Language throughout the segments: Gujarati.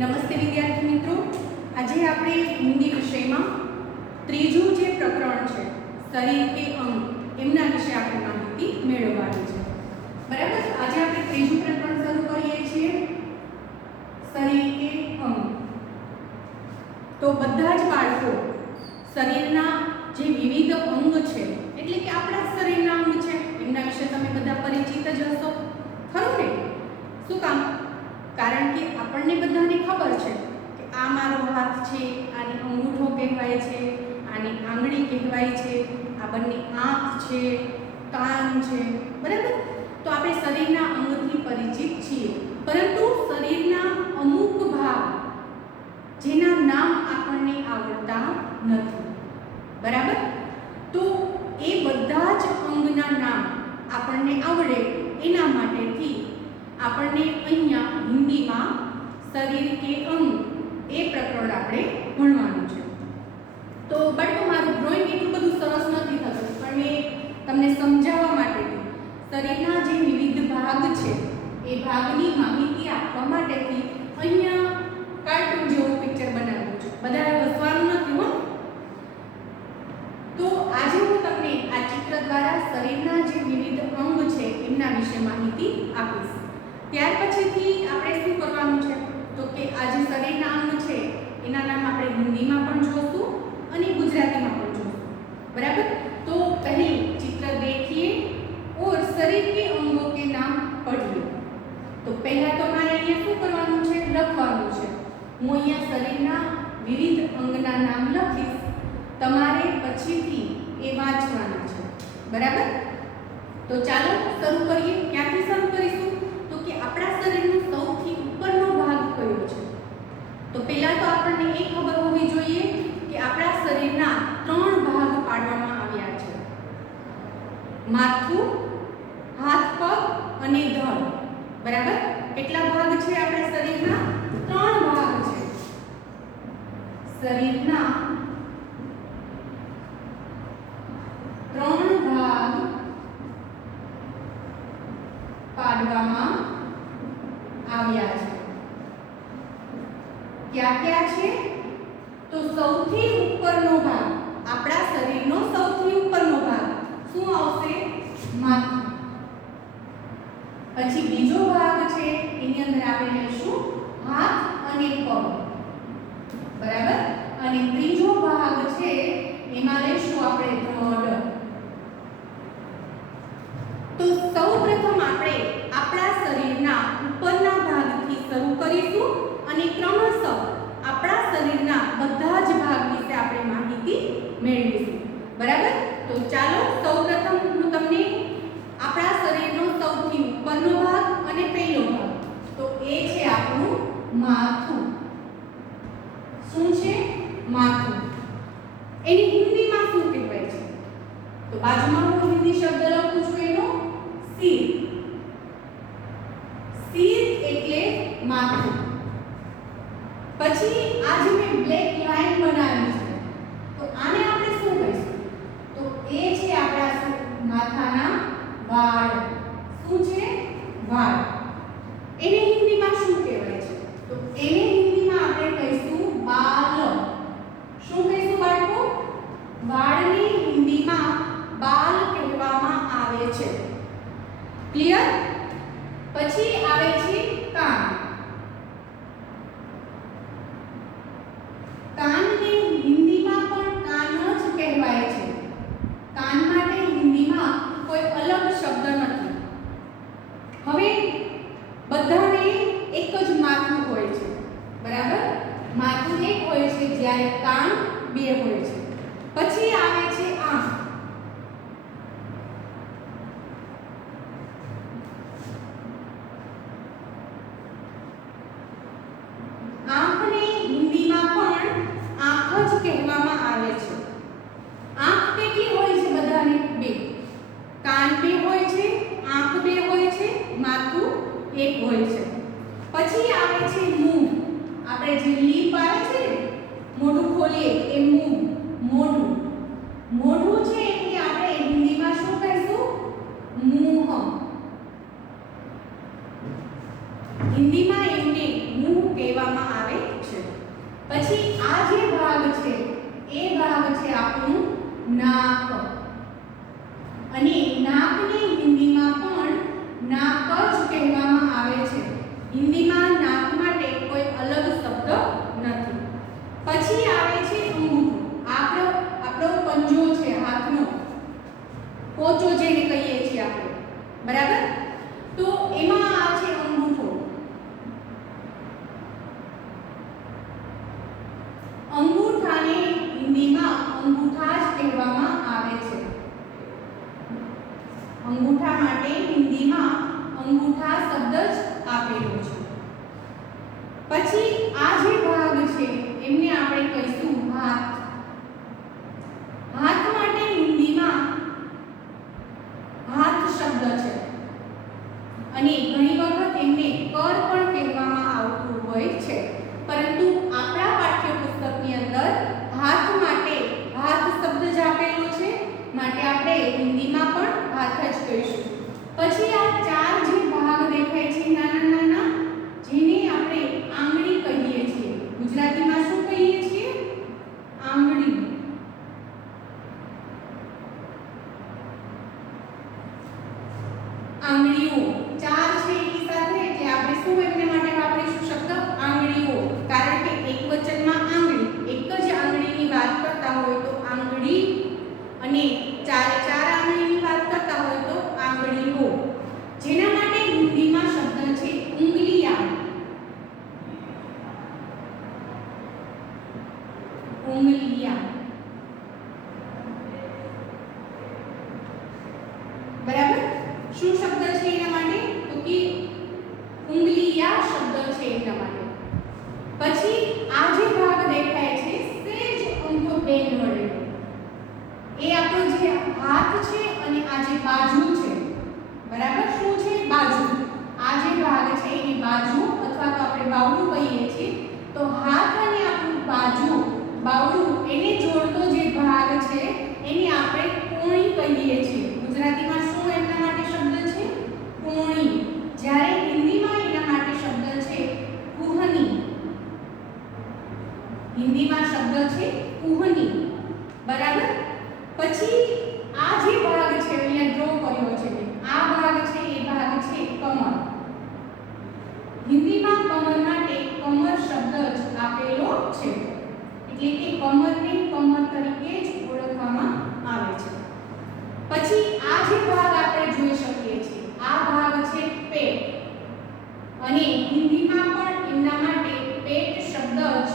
નમસ્તે વિદ્યાર્થી મિત્રો, આજે આપણે હિન્દી વિષયમાં ત્રીજું જે પ્રકરણ છે શરીર કે અંગ એમના વિશે આપણે માહિતી મેળવવાની છે. બરાબર, આજે આપણે ત્રીજું પ્રકરણ શરૂ કરીએ છીએ, શરીર કે અંગ. તો બધા જ બાળકો શરીરના જે વિવિધ અંગ છે, એટલે કે આપણા શરીરના અંગ છે, એમના વિશે તમે બધા પરિચિત જ હશો, ખરું ને? શું કામ? કારણ કે આપણને બધાને ખબર છે કે આ મારો હાથ છે, આને અંગૂઠો કહેવાય છે, આને આંગળી કહેવાય છે, આ બંને આંખ છે, કાન છે. બરાબર, તો આપણે શરીરના અંગથી પરિચિત છીએ, પરંતુ શરીરના અમુક ભાગ જેના નામ આપણને આવડતા નથી. બરાબર, તો એ બધા જ અંગના નામ આપણને આવડે એના માટેથી આપણને અહીંયા હિન્દીમાં શરીર કે અંગ એ પ્રકરણ આપણે ભણવાનું છે. તો બાળકો, મારું ડ્રોઈંગ એટલું બધું સરસ નથી થતું, પણ મેં તમને સમજાવવા માટેથી શરીરના જે વિવિધ ભાગ છે એ ભાગની માહિતી આપવા માટેથી અહીંયા કાર્ટૂન જેવું પિક્ચર બનાવ્યું છે. બધાએ હસવાનું નથી હો. તો આજે હું તમને આ ચિત્ર દ્વારા શરીરના જે વિવિધ અંગ છે એમના વિશે માહિતી આપીશ. ત્યાર પછીથી આપણે શું કરવાનું છે, તો કે આ જે શરીરના અંગ છે એના નામ આપણે હિન્દીમાં પણ જોશું અને ગુજરાતીમાં પણ જોશું. બરાબર, તો પહેલી चित्र देखिए और शरीर के अंगों के नाम पढ़िए. તો પહેલા તો મારે અહીંયા શું કરવાનું છે, લખવાનું છે. હું અહીંયા શરીરના વિવિધ અંગના નામ લખીશ, તમારે પછીથી એ વાંચવાના છે. બરાબર, તો ચાલો શરૂ કરીએ. ક્યાંથી શરૂ કરીશું? તો કે આપણા શરીરનો સૌથી ઉપરનો ભાગ કયો છે? તો પહેલા તો આપણને એ ખબર હોવી જોઈએ કે આપણા શરીરના 3 ભાગ પાડવામાં આવ્યા છે: માથું, હાથ, પગ અને ધડ. બરાબર, કેટલા ભાગ છે આપણા શરીરના? 3 ભાગ છે. શરીરના 3 ભાગ પાડવામાં આવ્યા છે. ક્યાં ક્યાં છે? તો સૌથી ઉપરનો ભાગ, આપણા શરીરનો સૌથી ઉપરનો ભાગ શું આવશે? માથું. પછી બીજો ભાગ છે એની અંદર આપણે લઈશું હાથ અને પગ. બરાબર, અને ત્રીજો ભાગ છે એમાં લઈશું આપણે ધડ. તો સૌપ્રથમ આપણે આપણા શરીરના ઉપરના ભાગથી શરૂ કરીશું અને ક્રમશઃ આપણા શરીરના બધા જ ભાગ વિશે આપણે માહિતી મેળવીશું. બરાબર, તો ચાલો સૌપ્રથમ હું તમને આપણા શરીરનો સૌથી ઉપરનો ભાગ અને પહેલો ભાગ, તો એ છે આપણું માથું. શું છે? માથું. એની હિન્દીમાં શું કહેવાય છે? તો બાજુમાં હું હિન્દી શબ્દ લખું છું, એનો સિર. સિર એટલે માથું. પછી આ જે મેં બ્લેક લાઈન બનાવી છે, તો આને આપણે શું કહીશું? તો એ છે આપણા માથાના વાળ. શું છે? વાળ. એને હિન્દીમાં શું કહેવાય છે? તો એને હિન્દીમાં આપણે કહીશું બાલ. શું કહીશું બાળકો? વાળને હિન્દીમાં બાલ કહેવામાં આવે છે. ક્લિયર? પછી આવે છે કાન. કાનને હિન્દીમાં પણ કાન જ કહેવાય છે. કાન માટે હિન્દીમાં કોઈ અલગ શબ્દ નથી. હવે બધાને એક જ માથું હોય છે. બરાબર, માથું એક હોય છે, જ્યારે કાન 2 હોય છે. પછી આવે છે આંખ. આંખને હિન્દીમાં પણ આંખ જ કહેવામાં આવે છે. આંખ કેટલી હોય છે? બધાને 2. કાન 2 હોય છે, આંખ 2 હોય છે, માથું 1 હોય છે. પછી આવે છે મુંહ. આપણે જે લીપ આવે છે ને, મોઢું ખોલીએ એ મુંહ, મોઢું. મોઢું છે એટલે આપણે હિન્દીમાં શું કહીશું? મુંહ. હિન્દીમાં એમને મુંહ કહેવામાં આવે પછી આ જે ભાગ છે એ ભાગ છે આપણું નાક, અને નાકને હિન્દીમાં પણ નાક જ કહેવામાં આવે છે. હિન્દીમાં નાક માટે કોઈ અલગ શબ્દ નથી. પછી આવે છે અંગૂઠો. આપણો પંજો છે હાથનો, પોચો જેને કહીએ છીએ આપણે, બરાબર? તો એમાં આ છે અંગૂઠો. અંગૂઠાને હિન્દીમાં અંગૂઠા જ કહેવામાં આવે છે. અંગૂઠા માટે હિન્દીમાં અંગૂઠા શબ્દ જ આપેલો છે. પછી આ જે ભાગ છે એમને આપણે કહીશું હાથ. હાથ માટે હિન્દીમાં હાથ શબ્દ છે, અને ઘણી વખત એમને કર પણ કહેવામાં આવતું હોય છે, પરંતુ આપણા પાઠ્યપુસ્તકની અંદર હાથ માટે હાથ શબ્દ જ આપેલો છે, માટે આપણે હિન્દીમાં પણ હાથ જ કહીશું. પછી આ ચાર જે ભાગ દેખાય છે નાના નાના, જેને આપણે આંગળી કહીએ છીએ. ગુજરાતીમાં શું કહીએ છીએ? આંગળી. આંગળીઓ ચાર છે એની સાથે, એટલે આપણે શું એમને માટે વાપરીશું શબ્દ આંગળીઓ, કારણ કે એકવચનમાં આંગળી, એક જ આંગળીની વાત કરતા હોય તો આંગળી, અને ચારે ચાર આંગળીની વાત કરતા હોય તો આંગળીઓ. જેના માટે હિન્દીમાં શબ્દ છે ઉંગલિયા. ઉંગલિયા, બરાબર? શું શબ્દ છે એના માટે? તો કે ઉંગલિયા શબ્દ છે એના માટે. પછી આ જે ભાગ દેખાય છે સેજ અમથો બેન વળેલો, એ આપણો જે હાથ છે, અને આ જે બાજુ છે, બરાબર? શું છે? બાજુ. આ જે ભાગ છે એ બાજુ, અથવા તો આપણે બાવડું કહીએ છીએ. તો હાથ અને આપણું બાજુ, બાવડું, એને જોડતો જે ભાગ છે એને આપણે કોણી કહીએ છીએ. ગુજરાતીમાં શું એમના માટે શબ્દ છે? કોણી. જ્યારે હિન્દીમાં એના માટે શબ્દ છે કુહની. હિન્દીમાં શબ્દ છે કુહની, બરાબર? પછી આ જે ભાગ છે અહીંયા ડ્રો કર્યો છે, આ ભાગ છે એ ભાગ છે કમર. હિન્દીમાં કમર માટે કમર શબ્દ જ આપેલો છે, એટલે કે કમરને કમર તરીકે જ ઓળખવામાં આવે છે. પછી આ જે ભાગ આપણે જોઈ શકીએ છીએ, આ ભાગ છે પેટ, અને હિન્દીમાં પણ એમના માટે પેટ શબ્દ જ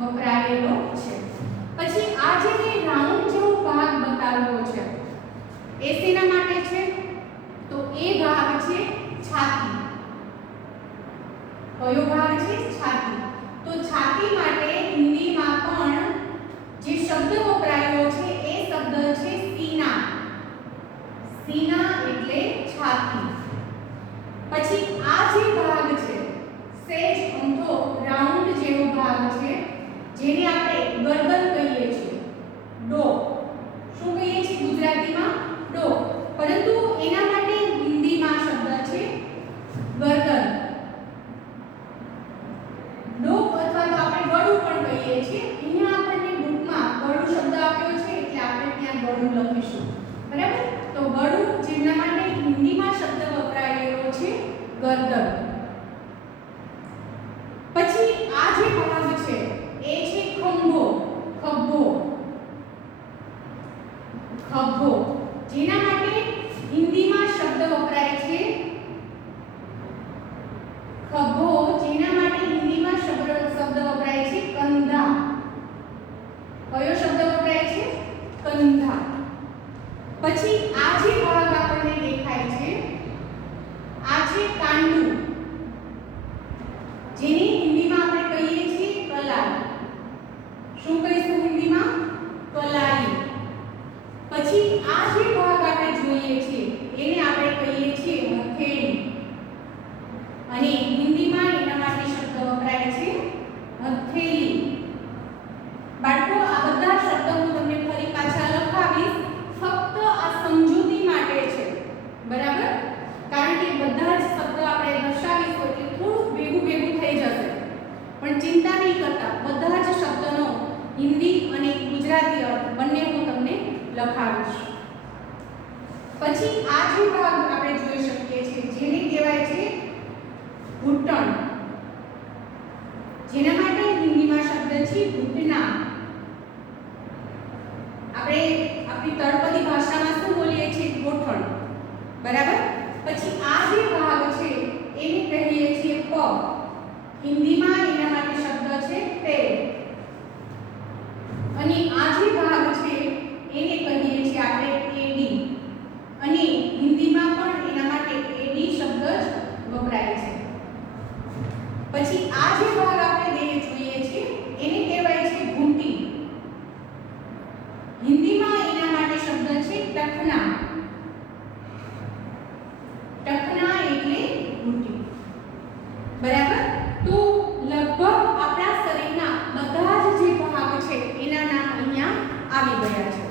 વપરાયેલો છે. પછી આ જે રાઉન્ડ જેવો ભાગ બતાવ્યો છે એ શેના માટે છે? તો એ ભાગ છે છાતી. કયો ભાગ છે? છાતી. તો છાતી માટે હિન્દીમાં પણ જે શબ્દ વપરાયો છે એ શબ્દ છે સીના. સીના એટલે છાતી. પછી આ જે ભાગ છે સેજ અમથો રાઉન્ડ જેવો ભાગ છે, જેને આપણે ગરદન કહીએ છીએ. ડો. શું કહીએ છીએ ગુજરાતીમાં? ડો. પરંતુ એના માટે હિન્દીમાં શબ્દ છે ગરદન. ડો અથવા તો આપણે ગળું પણ કહીએ છીએ. અહીંયા આપણને બુકમાં ગળું શબ્દ આપ્યો છે, એટલે આપણે ત્યાં ગળું લખીશું, બરાબર? તો ગળું, જેના માટે હિન્દીમાં શબ્દ વપરાયેલો છે ગરદન. પછી આ જે ભાગ છે એ છે ખંભો. ખભો. ખભો, જેના માટે હિન્દીમાં શબ્દ વપરાય છે ખભો, જેના માટે હિન્દીમાં શબ્દ વપરાય છે કંધા. કયો શબ્દ વપરાય છે? કંધા. પછી આ જે ભાગ આપણને દેખાય છે આ છે કાંડું. હિન્દીમાં એના માટે શબ્દ છે પેર, અને આ જે ભાગ છે એને કહીએ છીએ આપણે એડી, અને હિન્દીમાં પણ એના માટે એડી શબ્દ જ વપરાય છે. પછી આ જે ભાગ આપણે દેહ જોઈએ છીએ એને કહેવાય છે ઘૂંટી. હિન્દીમાં એના માટે શબ્દ છે ટખના. ટખના એટલે ઘૂંટી. બરાબર. તો લગભગ આપણા શરીરના બધા જ જે ભાગ છે એના નામ અહીંયા આવી ગયા છે.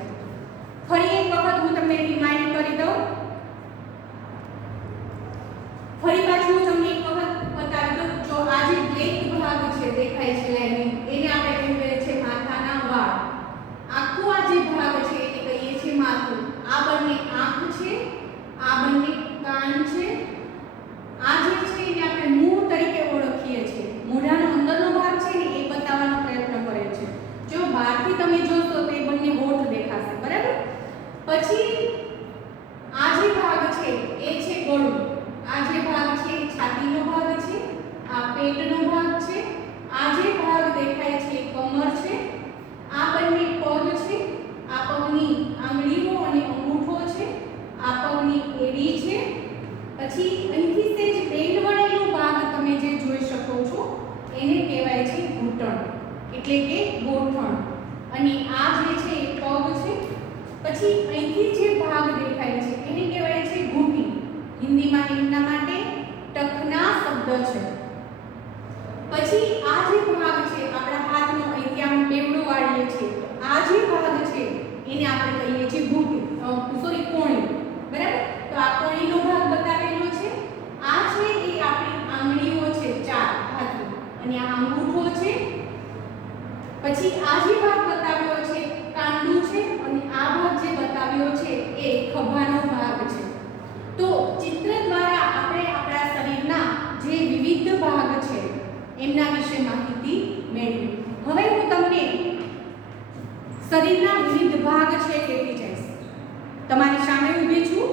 ફરી એક વખત હું તમને રિમાઇન્ડ કરી દઉં. ફરી પાછું તમને એક વખત બતાવી દઉં. જો આ જે બ્લેક ભાગ છે દેખાય છે લાઈનિંગ, એને આપણે કહીએ છીએ માથાના વાળ. આખો આ જે ભાગ છે એને કહીએ છીએ માથું. આ બંને આંખ છે, આ બંને કાન છે, આ જે છે એને આપણે મોં તરીકે ઓળખીએ છીએ. મોઢાનો અંદરનો ભાગ છે ને એ બતાવવાનો પ્રયત્ન કરે છે. જો બહારથી તમે જોશો તો એ બંને હોઠ દેખાશે. બરાબર. પછી આ જે ભાગ છે એ છે ગળું. આ જે ભાગ છે એ છાતીનો ભાગ છે, આ પેટનો ભાગ છે, આ જે ભાગ દેખાય છે એ કમર છે, આ બંને પગ છે, આ પગની આંગળીઓ અને અંગૂઠો છે, આ પગની એડી છે. પછી અહીંથી સેજ બેન્ડ વળેલો ભાગ તમે જે જોઈ શકો છો એને કહેવાય છે ઘૂંટણ, એટલે કે ગોઠણ. અને આ જે છે એ પગ છે. પછી અહીંથી જે ભાગ દેખાય છે એને કહેવાય છે ઘૂંટી. હિન્દીમાં એમના માટે ટખના શબ્દ છે. પછી આ જે ભાગ છે આપણા હાથનો અહીંથી આમ બેવડો વાળીએ છીએ, આ જે ભાગ છે એને આપણે કહીએ છીએ ઘૂંટી, કોણી. બરાબર. તો આ કોણીનો ભાગ બતાવેલો છે. આ છે એ આપણી આંગળીઓ છે 4 હાથની, અને આ અંગૂઠો છે. પછી આ જે ભાગ બતાવ્યો છે કાંડું છે, અને આ ભાગ જે બતાવ્યો છે એ ખભાનો ભાગ છે. તો ચિત્ર દ્વારા આપણે આપણા શરીરના જે વિવિધ ભાગ છે એમના વિશે માહિતી મેળવી. હવે હું તમને શરીરના વિવિધ ભાગ છે કહેતી જઈશ. તમારી સામે ઊભી છું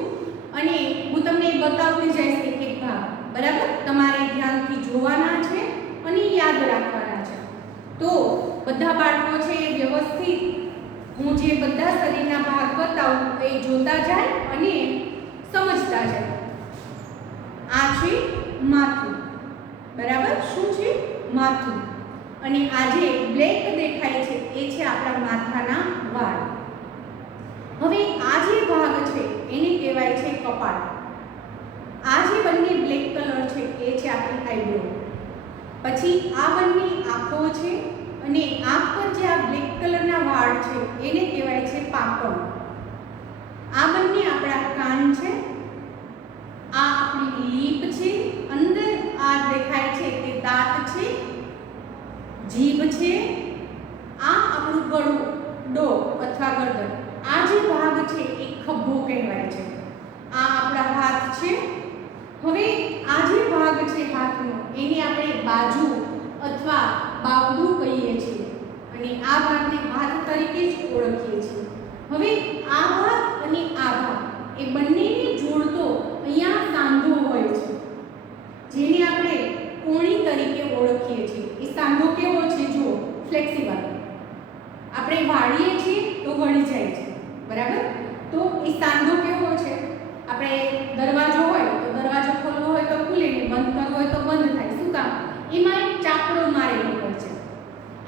અને હું તમને બતાવતી જઈશ એક એક ભાગ. બરાબર. તમારે ધ્યાનથી જોવાના છે અને યાદ રાખવાના છે. તો બધા બાળકો છે એ વ્યવસ્થિત હું જે બધા શરીરના ભાગ બતાવું એ જોતા જાય અને સમજતા જાય. આ છે માથું. બરાબર. શું છે? માથું. અને આ જે બ્લેક દેખાય છે એ છે આપણા માથાના વાળ. હવે આ જે ભાગ છે એને કહેવાય છે કપાળ. આ જે બંને બ્લેક કલર છે એ છે આપણી આઈબ્રો. પછી આ બંને આંખો છે, અને આંખ પર જે આ બ્લેક કલરના વાળ છે એને કહેવાય છે પાંપણ. આ બંને આપણા કાન છે, આ આપણી લીપ છે, અંદર આ દેખાય છે તે દાંત છે, જીભ છે, આ આપણું ગળું, ડોક અથવા ગરદન. આ જે ભાગ છે એ ખભો કહેવાય છે. આ આપણા હાથ છે. હવે આ જે ભાગ છે હાથનો એને આપણે બાજુ અથવા બાવડું કહીએ છીએ, અને આ ભાગને હાથ તરીકે જ ઓળખીએ છીએ. હવે આ ભાગ અને આ ભાગ એ બંનેને જોડતો અહીંયા સાંધો હોય છે, જેને આપણે કોણી તરીકે ઓળખીએ છીએ. એ સાંધો કેવો છે? જુઓ, ફ્લેક્સિબલ. આપણે વાળીએ છીએ તો વળી જાય છે. બરાબર. તો એ સાંધો કેવો છે? આપણે દરવાજો હોય તો દરવાજો ખોલવો હોય તો ખુલે, ને બંધ કરવો હોય તો બંધ થાય. શું કામ? એમાં એક ચાકડો મારેલો હોય છે.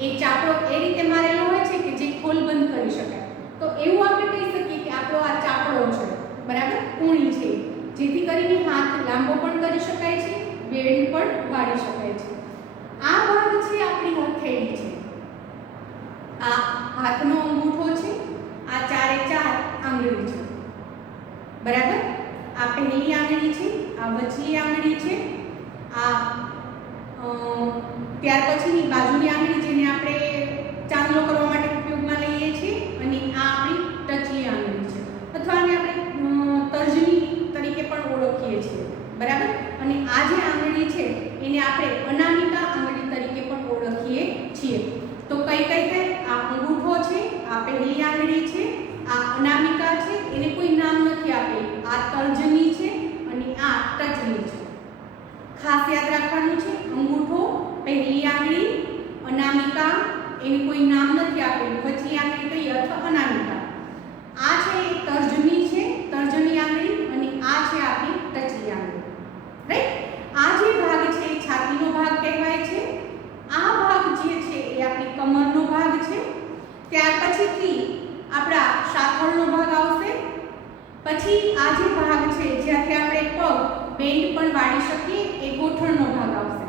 એ ચાકડો એ રીતે મારેલો હોય છે કે જે ખોલ બંધ કરી શકાય. તો એવું આપણે કહી શકીએ કે આપણો આ ચાકડો છે. બરાબર. કોણી છે, જેથી કરીને હાથ લાંબો પણ કરી શકાય છે, બેન્ડ પણ વાળી શકાય છે. આ ભાગ છે આપણી હથેળી છે. આ હાથનો અંગૂઠો છે, આ 4 આંગળી છે. બરાબર. આ પહેલી આંગળી છે, આ વચ્ચેની આંગળી છે, આ ત્યાર પછીની બાજુની આંગળી જેને આપણે ચાંદલો કરવા માટે ઉપયોગમાં લઈએ છીએ, અને આ આપણી ટચલી આંગળી છે, અથવા આને આપણે તર્જની તરીકે પણ ઓળખીએ છીએ. બરાબર. અને આ જે આંગળી છે એને આપણે અનામિકા આંગળી તરીકે પણ ઓળખીએ છીએ. તો કઈ કઈ કઈ? આ અંગૂઠો છે, આ પહેલી આંગળી છે, આ અનામિકા છે, એને કોઈ નામ નથી આપેલું, આ તર્જની છે, અને આ ટચલી છે. ખાસ યાદ રાખવાનું છે અંગૂઠો અનામિકા, એનું કોઈ નામ નથી આપેલું, વચ્ચેની આંગળી કહીએ અથવા અનામિકા. આ છે એ તર્જની છે, તર્જની આંગળી, અને આ છે આપણી ટચલી આંગળી. રાઈટ? આ જે ભાગ છે એ છાતીનો ભાગ કહેવાય છે. આ ભાગ જે છે એ આપણી કમરનો ભાગ છે. ત્યાર પછીથી આપણા શાખળનો ભાગ આવશે. પછી આ જે ભાગ છે જ્યાંથી આપણે પગ બેન્ડ પણ વાળી શકીએ એ ગોઠણનો ભાગ આવશે.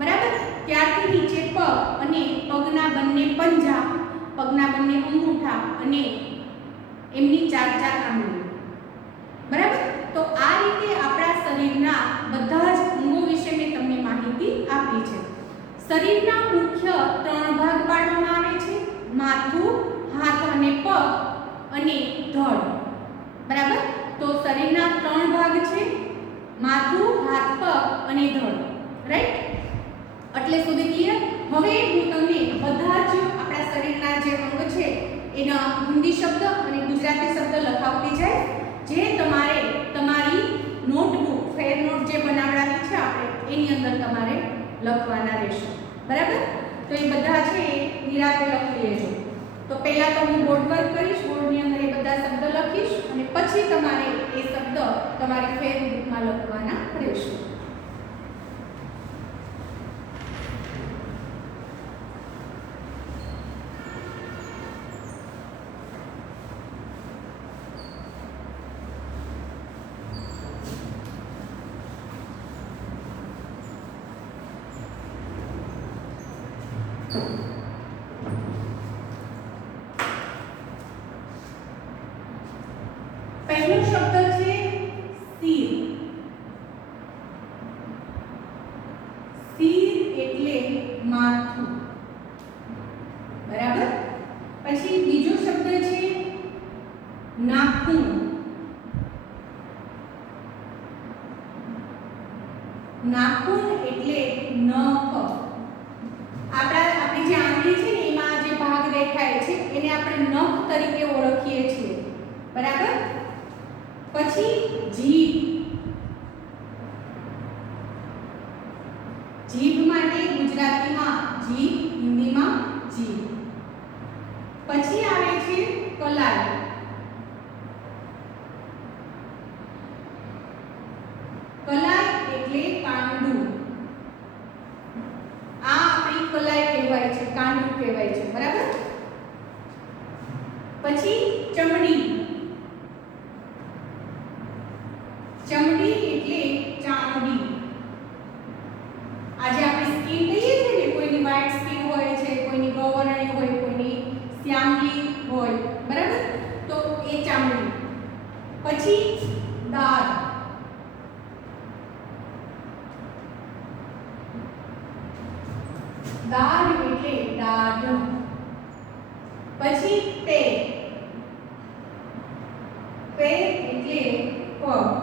બરાબર? ત્યારથી નીચે પગ અને પગના બંને પંજા, પગના બંને અંગૂઠા અને એમની ચાર ચાર આંગળીઓ. બરાબર? તો આ રીતે આપણા શરીરના બધા જ અંગો વિશે મેં તમને માહિતી આપી છે. શરીરના મુખ્ય 3 ભાગ પાડવામાં આવે છે: માથું, હાથ અને પગ અને ધડ. બરાબર? તો શરીરના 3 ભાગ છે: માથું, હાથ, પગ અને ધડ. રાઈટ? એટલે સુધી ક્લિયર? હવે હું તમને બધા જ આપણા શરીરના જે અંગ છે એના હિન્દી શબ્દ અને ગુજરાતી શબ્દ લખાવતી જાય, જે તમારે તમારી નોટબુક ફેર નોટ જે બનાવવાની છે આપણે એની અંદર તમારે લખવાના રહેશે. બરાબર? તો એ બધા છે એ નિરાતે લખી લેજો. તો પહેલા તો હું બોર્ડ વર્ક કરીશ, બોર્ડની અંદર એ બધા શબ્દ લખીશ અને પછી તમારે એ શબ્દ તમારી ફેર બુકમાં લખવાના રહેશે. પહેલો શબ્દ છે શિર. શિર એટલે માથું. બરાબર? પછી બીજો શબ્દ છે નાખૂન. નાખૂન એટલે નખ. આપણી જે આંગળી છે ને એમાં જે ભાગ દેખાય છે એને આપણે નખ તરીકે ઓળખીએ છીએ. બરાબર? પછી જીભ. જીભ માટે ગુજરાતીમાં જીભ, હિન્દીમાં જીભ. પછી આવે છે કલાઈ. કલાઈ એટલે કાંડું. આ આપણી કલાઈ કહેવાય છે, કાંડું કહેવાય છે. બરાબર? પછી ચમડી. ચમડી એટલે ચામડી. આજે આપણે સ્કિન કહીએ છીએ ને, કોઈની વ્હાઇટ સ્કિન હોય છે, કોઈની ગૌવર્ણી હોય, કોઈની શ્યામલી હોય. બરાબર? તો એ ચામડી. પછી દાઢ. દાઢ એટલે દાઢ. પછી પેર. પેર એટલે પગ.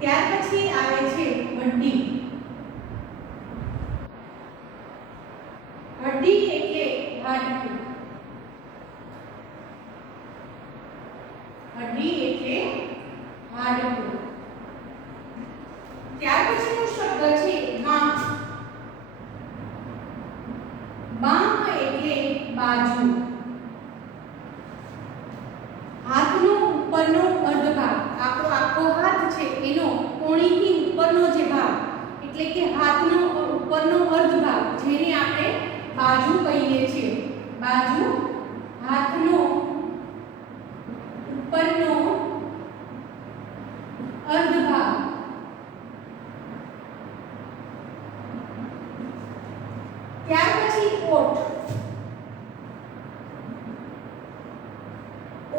ત્યાર પછી આવે છે હડ્ડી. હડ્ડી એટલે હાડકું. હડ્ડી એટલે હાડકું. ત્યાર પછીનો શબ્દ છે બાંહ. બાંહ એટલે બાજુ. હાથનો ઉપરનો અર્ધ ભાગ, આપણો આખો હાથ છે એનો કોણીથી ઉપરનો જે ભાગ એટલે કે હાથનો ઉપરનો અર્ધ ભાગ, જેને આપણે બાજુ કહીએ છીએ. બાજુ, હાથનો ઉપરનો અર્ધ ભાગ. ત્યાર પછી ઓઠ.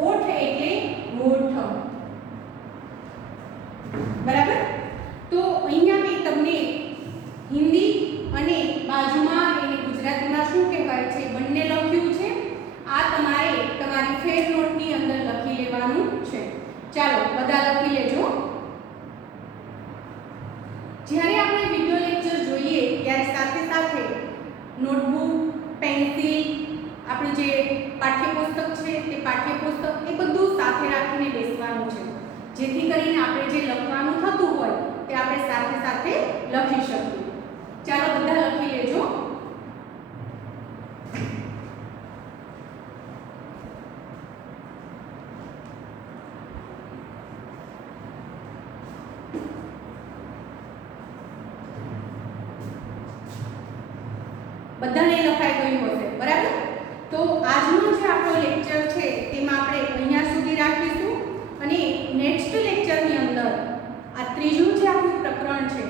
ઓઠ એટલે હોઠ. બરાબર? તો અહીંયા મેં તમને હિન્દી અને બાજુમાં એને ગુજરાતીમાં શું કહેવાય છે બંને લખ્યું છે. આ તમારે તમારી ફેર નોટની અંદર લખી લેવાનું છે. ચાલો બધા લખી લેજો. જ્યારે આપણે વિડિયો લેક્ચર જોઈએ ત્યારે સાથે સાથે નોટબુક, પેન્સિલ, આપણું જે પાઠ્યપુસ્તક છે તે પાઠ્યપુસ્તક એ બધું સાથે રાખીને બેસવાનું છે, જેથી કરીને આપણે જે લખવાનું થતું હોય તે આપણે સાથે સાથે લખી શકીએ. ચાલો બધા લખી લેજો. બધાને લખાઈ ગયું હશે, બરાબર? તો આજનો જે આપણો લેક્ચર છે તેમાં આપણે અહીંયા સુધી રાખીશું અને નેક્સ્ટ લેક્ચરની અંદર આ ત્રીજું જે આપણું પ્રકરણ છે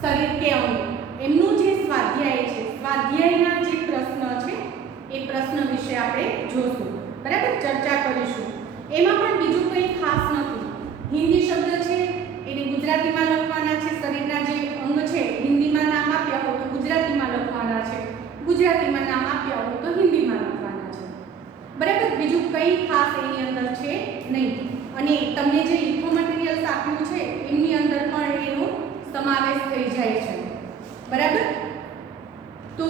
શરીર કે અંગ, એમનું જે સ્વાધ્યાય છે, સ્વાધ્યાયના જે પ્રશ્ન છે એ પ્રશ્ન વિશે આપણે જોશું, બરાબર? ચર્ચા કરીશું. એમાં પણ બીજું કંઈ ખાસ નથી. હિન્દી શબ્દ છે એને ગુજરાતીમાં લખવાના છે, શરીરના જે અંગ છે હિન્દીમાં નામ આપ્યા હોય તો ગુજરાતીમાં લખવાના છે, ગુજરાતીમાં નામ આપ્યા હોય તો હિન્દીમાં લખવાના છે, બરાબર? બીજું કંઈ ખાસ એની અંદર છે નહીં. અને તમને જે ઇન્ફો મટીરિયલ્સ આપ્યું છે એમની અંદર પણ એનો સમાવેશ થઈ જાય છે, બરાબર? તો